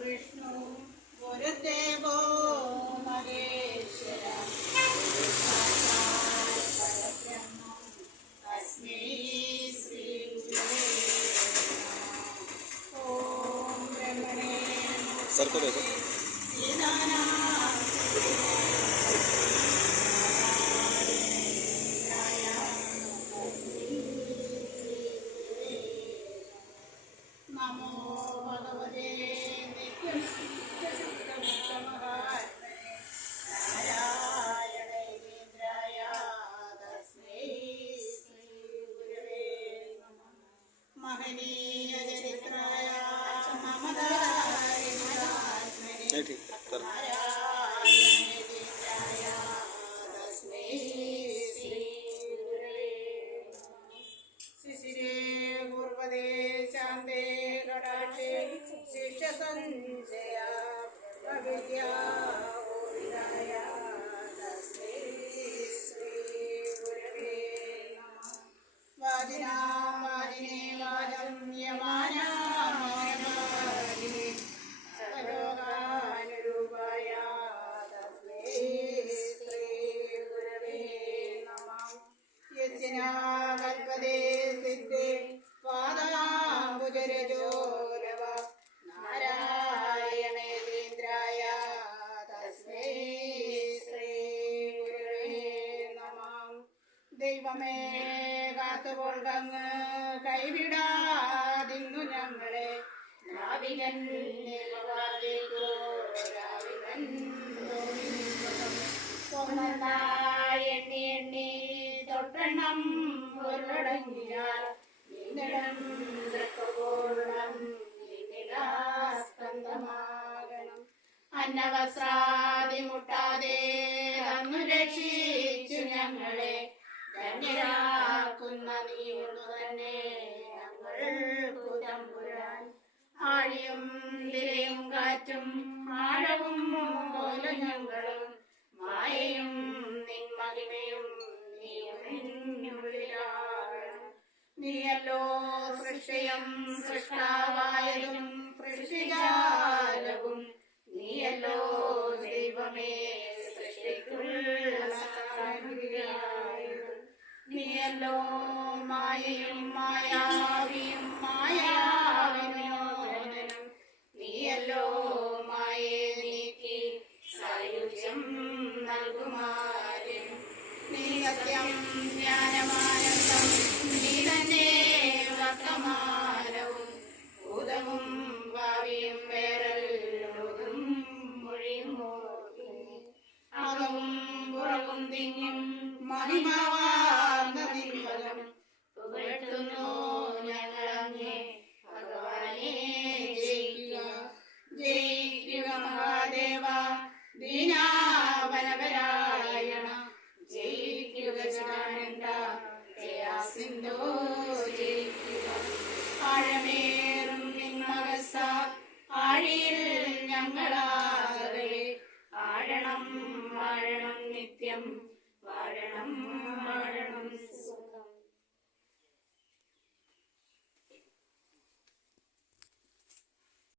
വിഷ്ണു ഗുരുദേവോ മഹേശ്വര തസ്മൈ ശ്രീ ഓം ബ്രഹ്മണേ നമോ ഭഗവതേ നാരായണേന്ദ്രായ തസ്മൈ ശ്രീ ഗുരവേ നമഃ മഹനീയ ചരിത്രായ മമതാത്മനെ നാരായണേന്ദ്രായ തസ്മൈ ശ്രീ ഗുരവേ നമഃ ശിശിരേ പൂർവദേ ശാന്തേ കടാക്ഷേ ശിഷ്യസഞ്ജയ വിദ്യാ ഓവിദായ തസ്മൈ ശ്രീ ഗുരവേ നമഃ വാദിനാം വാദിനേ വാദം യമാനാമാദിനേ സർവലോകാനുരൂപായ തസ്മൈ ശ്രീ ഗുരവേ നമഃ യജ്ഞാ കൽപതേ സിദ്ധേ പാദാംബുജരജോരവ നാരായണേന്ദ്രായ തസ്മൈ ശ്രീ ഗുരവേ നമഃ ദൈവമേ കാത്തുകൊണ്ടങ്ങ് കൈവിടാതിന്നു ഞങ്ങളെ നാവികൻ എണ്ണി എണ്ണി തൊട്ടെണ്ണം പൊരുളടങ്ങിയാൽ സ്കന്ധമാകണം അന്നവസ്രാദി മുട്ടാതെ അന്നു രക്ഷിച്ചു ഞങ്ങളെ ധന്യരാക്കുന്ന നീ ഒന്നു തന്നെ ഞങ്ങൾക്കു തമ്പുരാൻ ആഴിയും തിരയും കാറ്റും ആഴവും പോലെ ഞങ്ങളും മായയും നിൻ മഹിമയും നീയുള്ളിലാകണം നീയല്ലോ സൃഷ്ടിയും സൃഷ്ടാവായതും സൃഷ്ടിജാലവും നീയല്ലോ ദൈവമേ സൃഷ്ടിക്കുള്ള സാമഗ്രിയായതും നീയല്ലോ മായയും മായാവിയും മായാവിനോദനം നീയല്ലോ മായയെ നീക്കി സായുജ്യം നൽകുമാരും നീ സത്യം ജ്ഞാനമാനന്ദം നീ തന്നെ വർത്തമാനവും ഭൂതവും ഭാവിയും വേറെല്ലോതും മൊഴിയും അകവും പുറവും തിങ്ങും മഹിമാവാർന്ന നിൻപദം പുകഴ്ത്തുന്നു ഞങ്ങളങ്ങേ ഭഗവാനെ ജയിക്കുക ജയിക്കുക മഹാദേവ ദീനാവനപരായണ ജയിക്കുക ജാനന്ദ ജയാസിന്ധോ ജയിക്കുക ആഴമേറും നിന്മകസ ആഴിയിൽ ഞങ്ങളാകെ ആഴണം വാഴണം നിത്യം വാഴണം